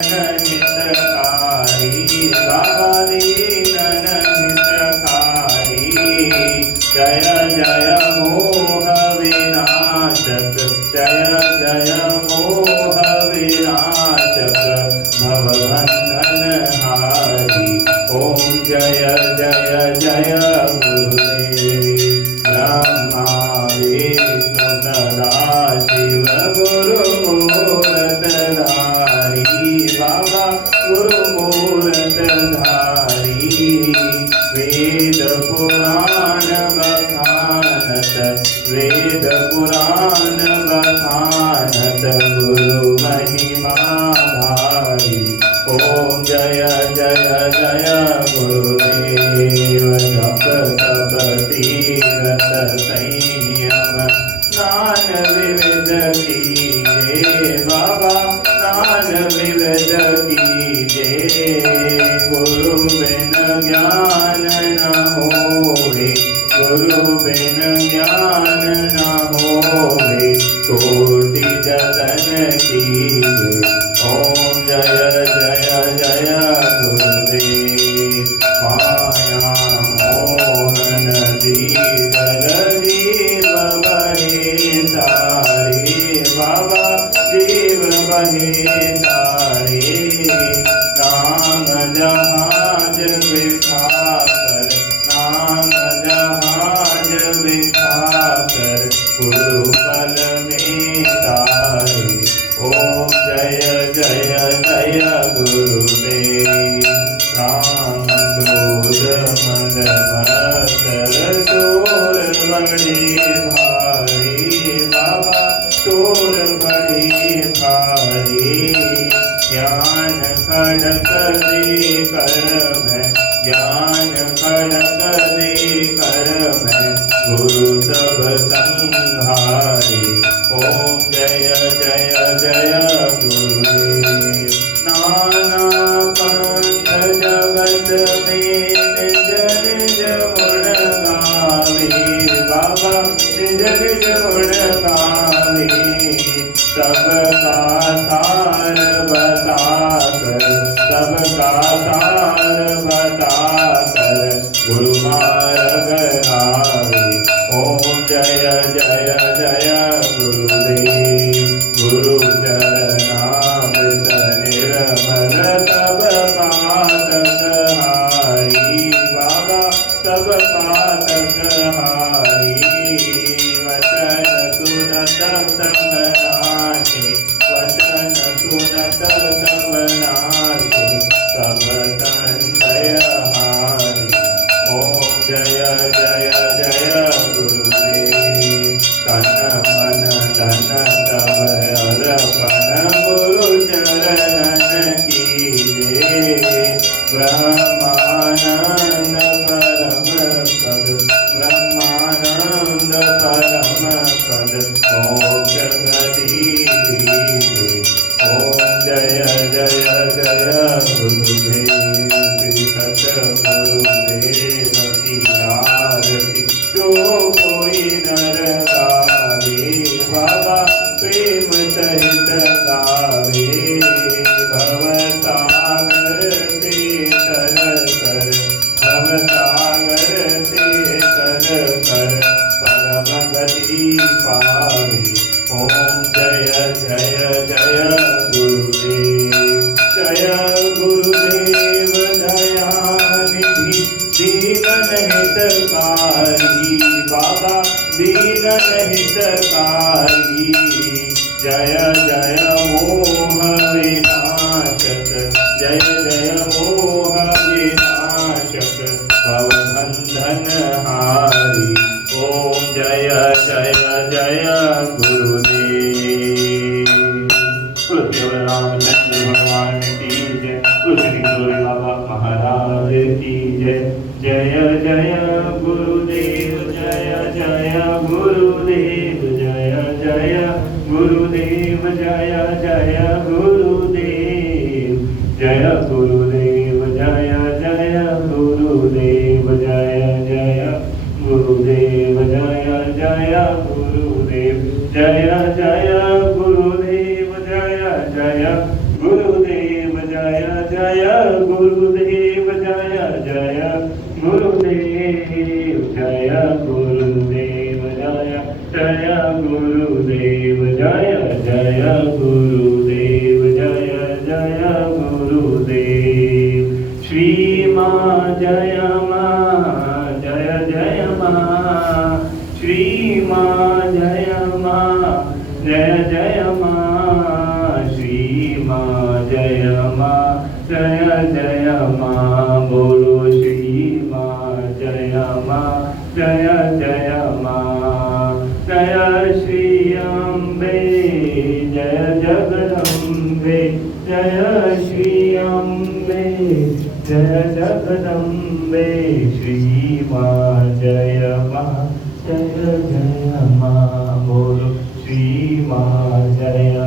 हितकारी बाबा दीनन हितकारी जय जय मोह विनाशक जय जय मोह विनाशक भवबंधन हारी ओम जय जय जय गुरुदेव ब्रह्मा विष्णु सदा शिव गुरु मूरत धारी बाबा गुरु मूरत धारी वेद पुराण बखानत वेद पुराण बखानत गुरु महिमा भारी ओम जय जय जय गुरुदेव जप तप तीरथ संयम स्नान विविध कीजे बाबा स्नान विविध कीजे गुरु बिन ज्ञान न होवे गुरु बिन ज्ञान न होवे कोटि जतन कीजे ओम जय जय जय गुरुदेव माया मोह नदी जल जीव बहे तारे बाबा जीव बहे तारे नाम जहाज बिठाकर नाम जहाज बिठाकर गुरु पल में तारे ओम जय जय जय गुरुदेव राम दूध मद मकर तोर बड़े भारी बाबा तोर बड़े भारी ज्ञान खड़क दे कर मैं ज्ञान खड़क दे कर मैं गुरु सब संहारी ओम जय जय जय गुरुदेव नाना पंथ जगत में निज निज गुण गावे बाबा निज निज गुण गावे सबका सार बताकर सबका सार बताकर गुरु मार्ग हारे ओम जय जय जय गुरुदेव गुरु चरणामृत निर्मल तब पातक हारी बाबा तब पातक हारी वचन सुनत सब नाशे वचन सुनत सब नाशे सब संशय हारी ओम जय जय जय गुरुदेव तन मन धन तब अर्पण गुरु चरणन कीजे ब्रह्मानंद परम पद ब्रह्मानंद परम पद मोक्ष गति दीजे ओम जय जय जय गुरुदेव श्री सतगुरुदेव की आरती जो कोई नर गावे बाबा प्रेम सहित गावे भवसागर से तर कर भवसागर से तर कर परम गति पावे ओम जय जय जय गुरुदेव जय गुरुदेव दयानिधि दीन हितकारी बाबा दीन हितकारी जय जय मोह विनाशक जय जय मोह विनाशक भवबंधन हारी ओम जय जय जय गुरुदेव। गुरुदेव रामचंद्र भगवान की जय गुरुदेव जय जय गुरुदेव जय गुरुदेव जय जय गुरुदेव जय जय गुरुदेव जय जय गुरुदेव श्री माँ जय माँ जय जय माँ श्री माँ जय माँ जय जय माँ श्री माँ जय माँ जय जय माँ बोलो श्री माँ जय माँ जय जय माँ जय श्री अम्बे जय जगदम्बे जय श्री अम्बे जय जगदम्बे श्री माँ जय माँ जय जय माँ बोलो श्री माँ जय